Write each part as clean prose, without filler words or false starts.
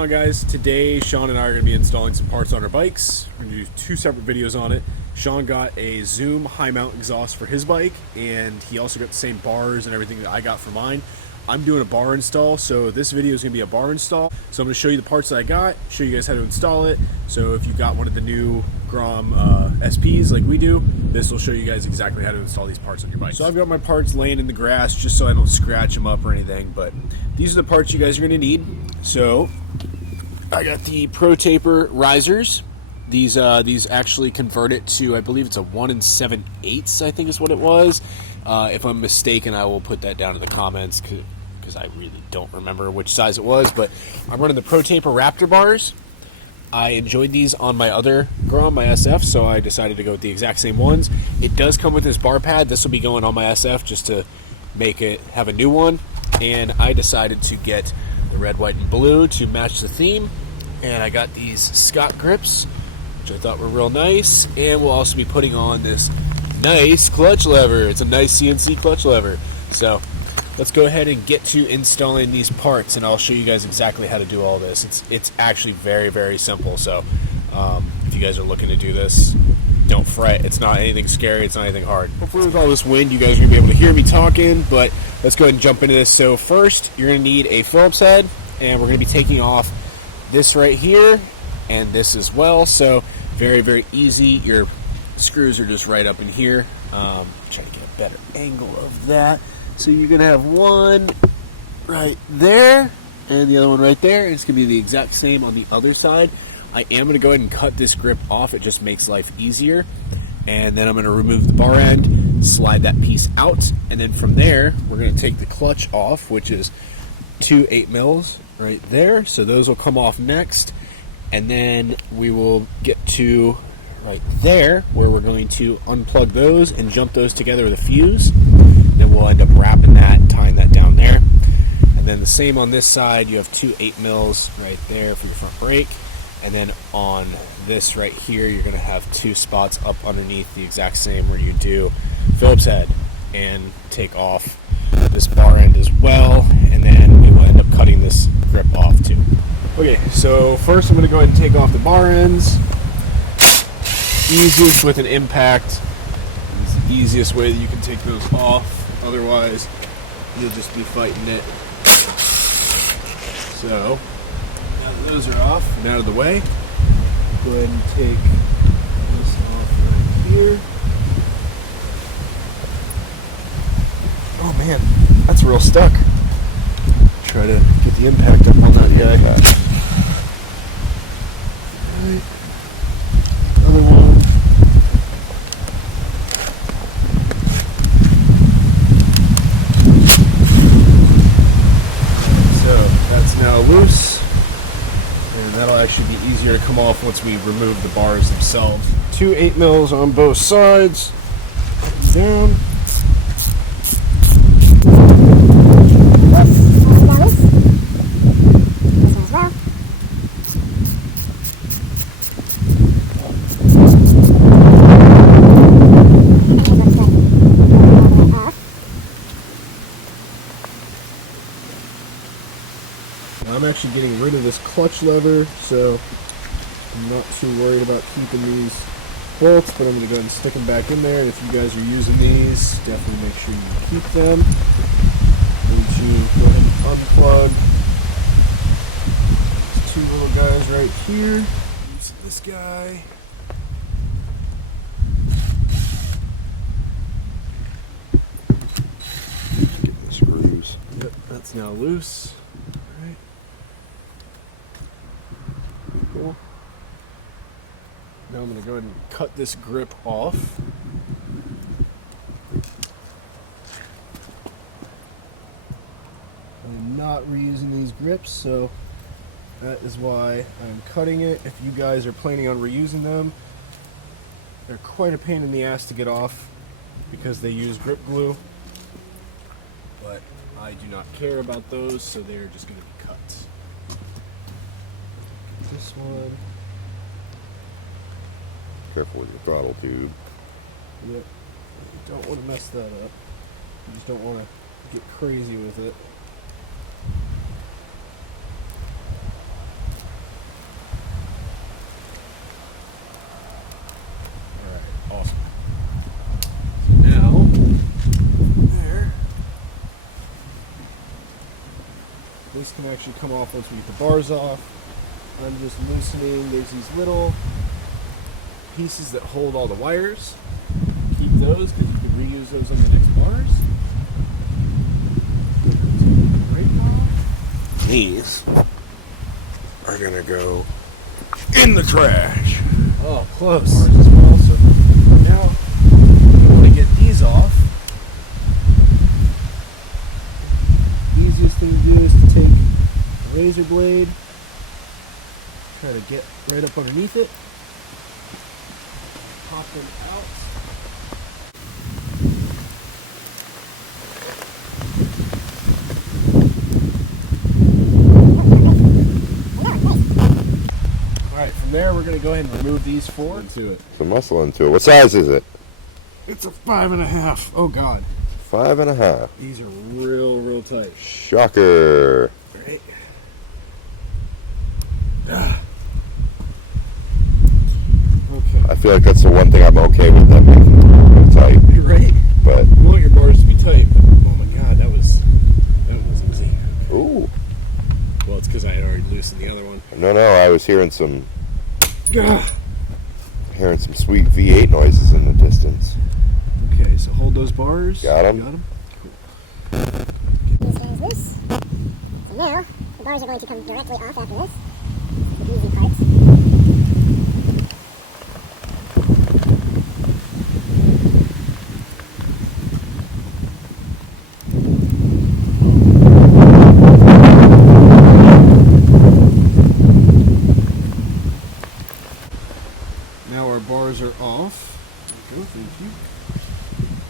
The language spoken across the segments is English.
on, guys? Today Sean and I are going to be installing some parts on our bikes. We're going to do two separate videos on it. Sean got a Zoom high mount exhaust for his bike, and he also got the same bars and everything that I got for mine. I'm doing a bar install, so this video is going to be a bar install. So I'm going to show you the parts that I got, show you guys how to install it. So if you got one of the new Grom SPs like we do, this will show you guys exactly how to install these parts on your bike. So I've got my parts laying in the grass just so I don't scratch them up or anything, but these are the parts you guys are going to need. So I got the Pro Taper risers. These actually convert it to, I believe it's a 1 7/8, I think is what it was. If I'm mistaken, I will put that down in the comments because I really don't remember which size it was. But I'm running the Pro Taper Raptor bars. I enjoyed these on my other Grom, my SF, so I decided to go with the exact same ones. It does come with this bar pad. This will be going on my SF just to make it have a new one. And I decided to get the red, white, and blue to match the theme. And I got these Scott grips, which I thought were real nice. And we'll also be putting on this nice clutch lever. It's a nice CNC clutch lever. So let's go ahead and get to installing these parts, and I'll show you guys exactly how to do all this. It's actually very, very simple. So if you guys are looking to do this, don't fret. It's not anything scary. It's not anything hard. Hopefully with all this wind, you guys are going to be able to hear me talking, but let's go ahead and jump into this. So first, you're going to need a Phillips head, and we're going to be taking off this right here and this as well. So very, very easy. Your screws are just right up in here. Try to get a better angle of that. So you're going to have one right there and the other one right there. It's going to be the exact same on the other side. I am going to go ahead and cut this grip off. It just makes life easier. And then I'm going to remove the bar end, slide that piece out, and then from there, we're going to take the clutch off, which is 2 8mm right there. So those will come off next. And then we will get to right there, where we're going to unplug those and jump those together with a fuse. Then we'll end up wrapping that and tying that down there. And then the same on this side, you have 2 8mm right there for your front brake. And then on this right here, you're going to have 2 spots up underneath the exact same where you do Phillips head, and take off this bar end as well. And then we will end up cutting this grip off too. Okay, so first I'm going to go ahead and take off the bar ends. Easiest with an impact. It's the easiest way that you can take those off. Otherwise, you'll just be fighting it. So now that those are off and out of the way, go ahead and take this off right here. Oh man, that's real stuck. Try to get the impact up on that guy. Right. Other one. So that's now loose, and that'll actually be easier to come off once we remove the bars themselves. 2 8mm on both sides, up and down. I'm actually getting rid of this clutch lever, so I'm not too worried about keeping these bolts, but I'm going to go ahead and stick them back in there. And if you guys are using these, definitely make sure you keep them. I'm going to go ahead and unplug these 2 little guys right here. Use this guy. Get the screws. Yep, that's now loose. Right. Cool. Now I'm going to go ahead and cut this grip off. I'm not reusing these grips, so that is why I'm cutting it. If you guys are planning on reusing them, they're quite a pain in the ass to get off because they use grip glue. But I do not care about those, so they're just going to be cut. This one. Careful with your throttle tube. Yep. You don't want to mess that up. You just don't want to get crazy with it. this can actually come off once we get the bars off. I'm just loosening. There's these little pieces that hold all the wires. Keep those because you can reuse those on the next bars. These are gonna go in the trash. Oh, close. So now I want to get these off. Easiest thing to do is to take a razor blade, try to get right up underneath it, pop them out. Alright, from there we're going to go ahead and remove these four. Into it. Some muscle into it. What size is it? It's a 5.5. Oh god. 5.5. These are real tight. Shocker. Right. Okay. I feel like that's the one thing I'm okay with them making real tight. You're right. But You want your bars to be tight. Oh my god, that was easy. ooh. Well, it's because I had already loosened the other one. No, I was hearing some Gah. sweet V8 noises in the distance. Okay, so hold those bars. Got 'em? Got 'em? These guys loose. So now, the bars are going to come directly off after this. The easy parts. Now our bars are off. There we go, thank you.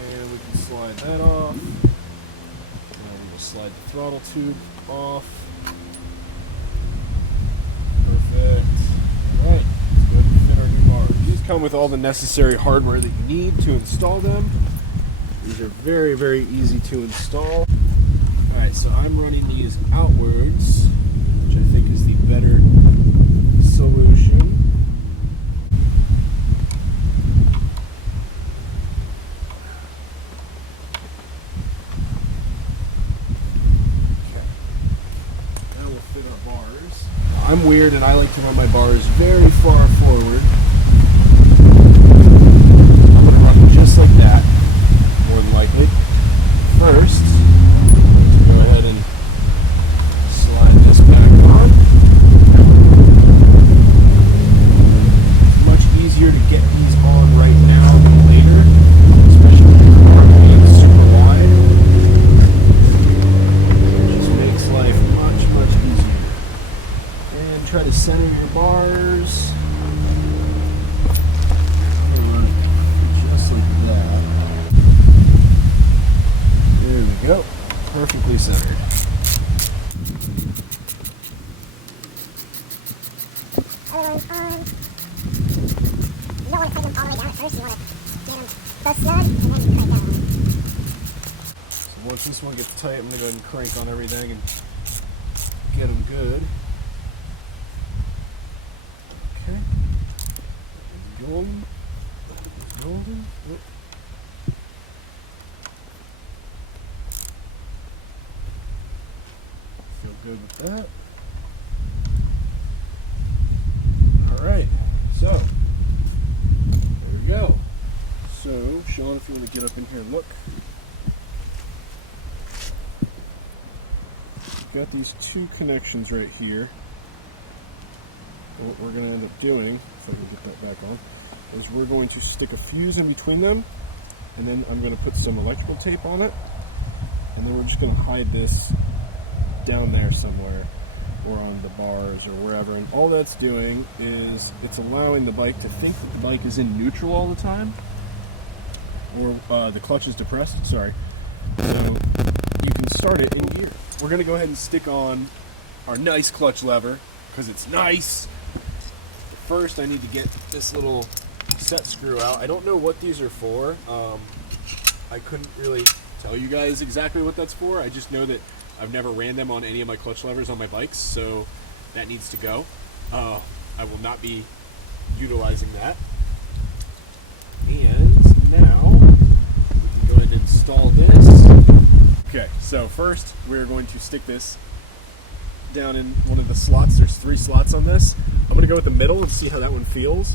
And we can slide that off. Now we will slide the throttle tube off. Perfect. Alright, let's go ahead and fit our new bars. These come with all the necessary hardware that you need to install them. These are very easy to install. Alright, so I'm running these outwards, which I think is the better solution. I'm weird and I like to run my bars very far forward. I'm going to run them just like that, more than likely. First, go ahead and slide this back on. It's much easier to get these on right now than later, especially if your bar being super wide. It just makes life much easier. And try to center your bars. Run it just like that. There we go. Perfectly centered. Other one's on. You don't want to crank them all the way down at first. You want to get them so snug, and then you crank that one. So once this one gets tight, I'm going to go ahead and crank on everything and get them good. Okay. Golden. Yep. Feel good with that. Alright, so there we go. So, Sean, if you want to get up in here and look. We've got these two connections right here. What we're going to end up doing, if I can get that back on, is we're going to stick a fuse in between them, and then I'm going to put some electrical tape on it, and then we're just going to hide this down there somewhere, or on the bars, or wherever. And all that's doing is it's allowing the bike to think that the bike is in neutral all the time, or the clutch is depressed, sorry. So you can start it in gear. We're going to go ahead and stick on our nice clutch lever, because it's nice. First, I need to get this little set screw out. I don't know what these are for. I couldn't really tell you guys exactly what that's for. I just know that I've never ran them on any of my clutch levers on my bikes, so that needs to go. I will not be utilizing that. And now, we can go ahead and install this. Okay, so first, we're going to stick this down in one of the slots. There's 3 slots on this. I'm going to go with the middle and see how that one feels.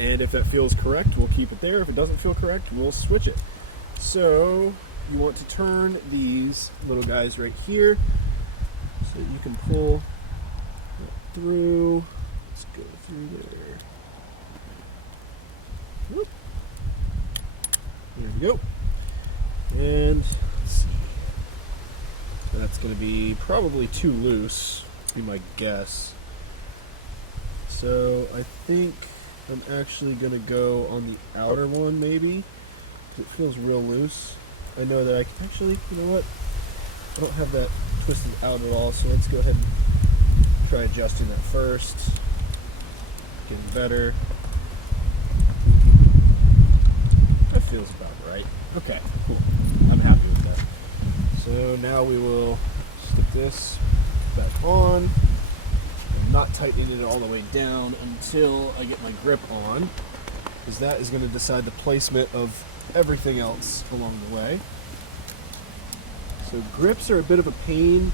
And if that feels correct, we'll keep it there. If it doesn't feel correct, we'll switch it. So you want to turn these little guys right here so you can pull that through. Let's go through there. Whoop. There we go. And let's see. That's going to be probably too loose, be my guess. So I think I'm actually going to go on the outer one, maybe. It feels real loose. I know that I can actually, you know what? I don't have that twisted out at all, so let's go ahead and try adjusting that first. Getting better. That feels about right. Okay, cool. I'm happy with that. So now we will stick this back on. I'm not tightening it all the way down until I get my grip on, because that is going to decide the placement of everything else along the way. So grips are a bit of a pain.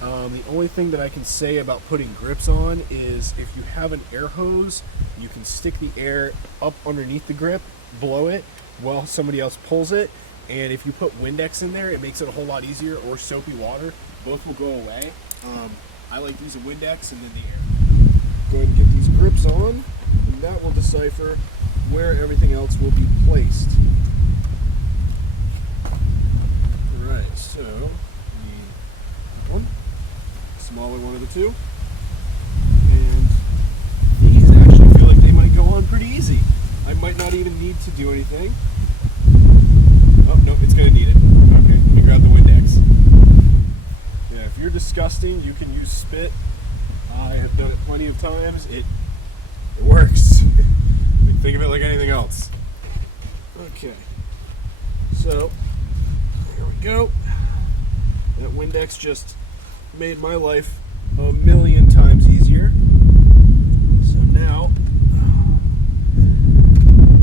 The only thing that I can say about putting grips on is if you have an air hose, you can stick the air up underneath the grip, blow it while somebody else pulls it, and if you put Windex in there, it makes it a whole lot easier, or soapy water. Both will go away. I like using Windex and then the air. Go ahead and get these grips on, and that will decipher where everything else will be placed. Alright, so the one, smaller one of the two, and these actually feel like they might go on pretty easy. I might not even need to do anything. Oh, no, it's going to need it. Okay, let me grab the Windex. Yeah, if you're disgusting, you can use spit. I have done it plenty of times. It works. Think of it like anything else. Okay, so there we go. That Windex just made my life a million times easier. So now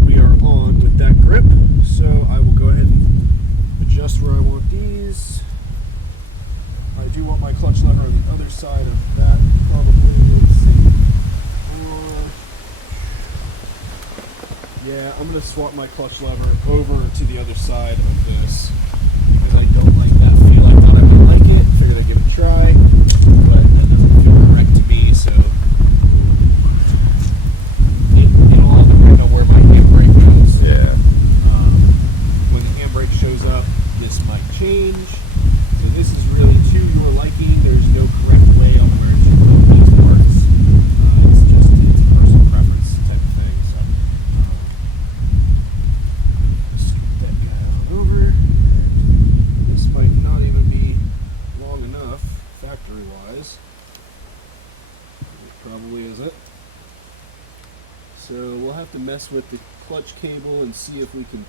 we are on with that grip. So I will go ahead and adjust where I want these. I do want my clutch lever on the other side of that, probably. Let's see. Yeah, I'm going to swap my clutch lever over to the other side of this, because I don't like that feel. I thought I would like it, figured I'd give it a try, but that doesn't feel correct to me, so it'll all depend on where my handbrake goes. Yeah. When the handbrake shows up, this might change. So this is really to your liking. There's no correct way on where to put these parts. It's just it's personal preference type of thing. So scoot that guy on over. And this might not even be long enough, factory-wise. It probably isn't. So we'll have to mess with the clutch cable and see if we can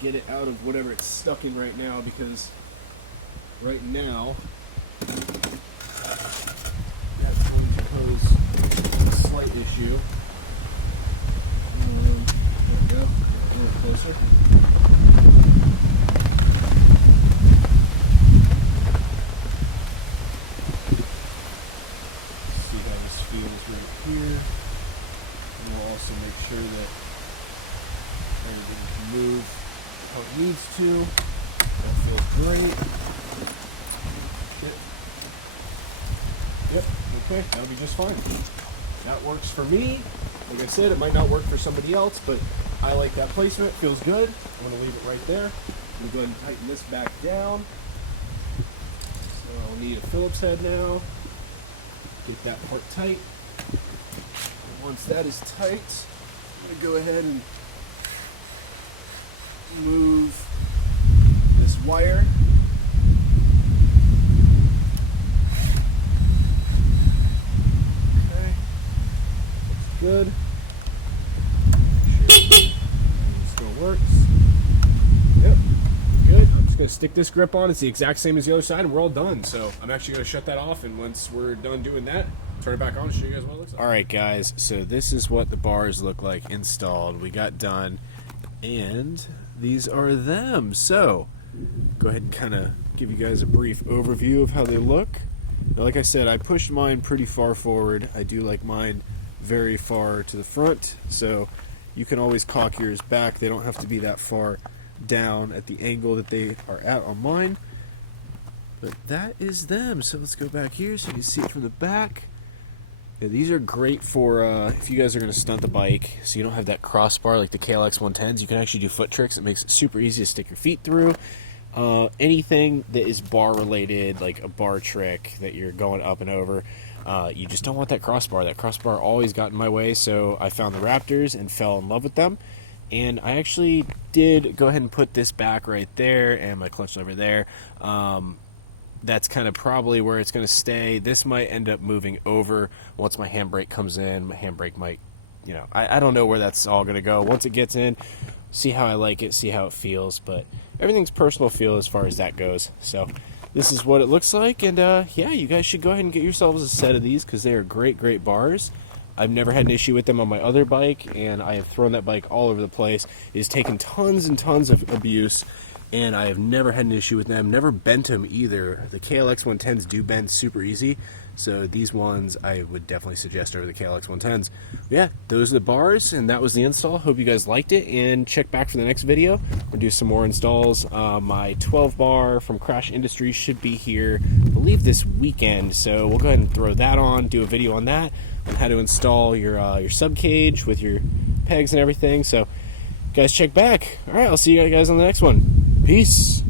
get it out of whatever it's stuck in right now, because right now that's going to pose a slight issue. There we go. A little closer. See how this feels right here. And we'll also make sure that everything can move how it needs to. That feels great. Yep, okay, that'll be just fine. That works for me. Like I said, it might not work for somebody else, but I like that placement. It feels good. I'm going to leave it right there. I'm going to go ahead and tighten this back down. So I'll need a Phillips head now. Get that part tight. And once that is tight, I'm going to go ahead and move this wire. Okay, looks good. Sure it still works. Yep, good. I'm just gonna stick this grip on. It's the exact same as the other side, and we're all done. So I'm actually gonna shut that off, and once we're done doing that, turn it back on and show you guys what it looks like. All right, guys. So this is what the bars look like installed. We got done, and these are them. So go ahead and kind of give you guys a brief overview of how they look. Now, like I said, I pushed mine pretty far forward. I do like mine very far to the front, so you can always cock yours back. They don't have to be that far down at the angle that they are at on mine. But that is them. So let's go back here so you can see it from the back. Yeah, these are great for if you guys are going to stunt the bike, so you don't have that crossbar like the KLX 110s. You can actually do foot tricks. It makes it super easy to stick your feet through. Anything that is bar related, like a bar trick that you're going up and over, you just don't want that crossbar. That crossbar always got in my way, so I found the Raptors and fell in love with them. And I actually did go ahead and put this back right there and my clutch lever there. That's kind of probably where it's going to stay. This might end up moving over once my handbrake comes in. My handbrake might, you know, I don't know where that's all going to go. Once it gets in, see how I like it, see how it feels. But everything's personal feel as far as that goes. So this is what it looks like. And yeah, you guys should go ahead and get yourselves a set of these because they are great, great bars. I've never had an issue with them on my other bike, and I have thrown that bike all over the place. It has taken tons and tons of abuse, and I have never had an issue with them. Never bent them either. The KLX 110s do bend super easy, so these ones I would definitely suggest over the KLX 110s. Yeah, those are the bars, and that was the install. Hope you guys liked it, and check back for the next video. We'll do some more installs. My 12 bar from Crash Industries should be here, I believe, this weekend, so we'll go ahead and throw that on, do a video on that, on how to install your sub cage with your pegs and everything. So guys, check back. All right, I'll see you guys on the next one. Peace.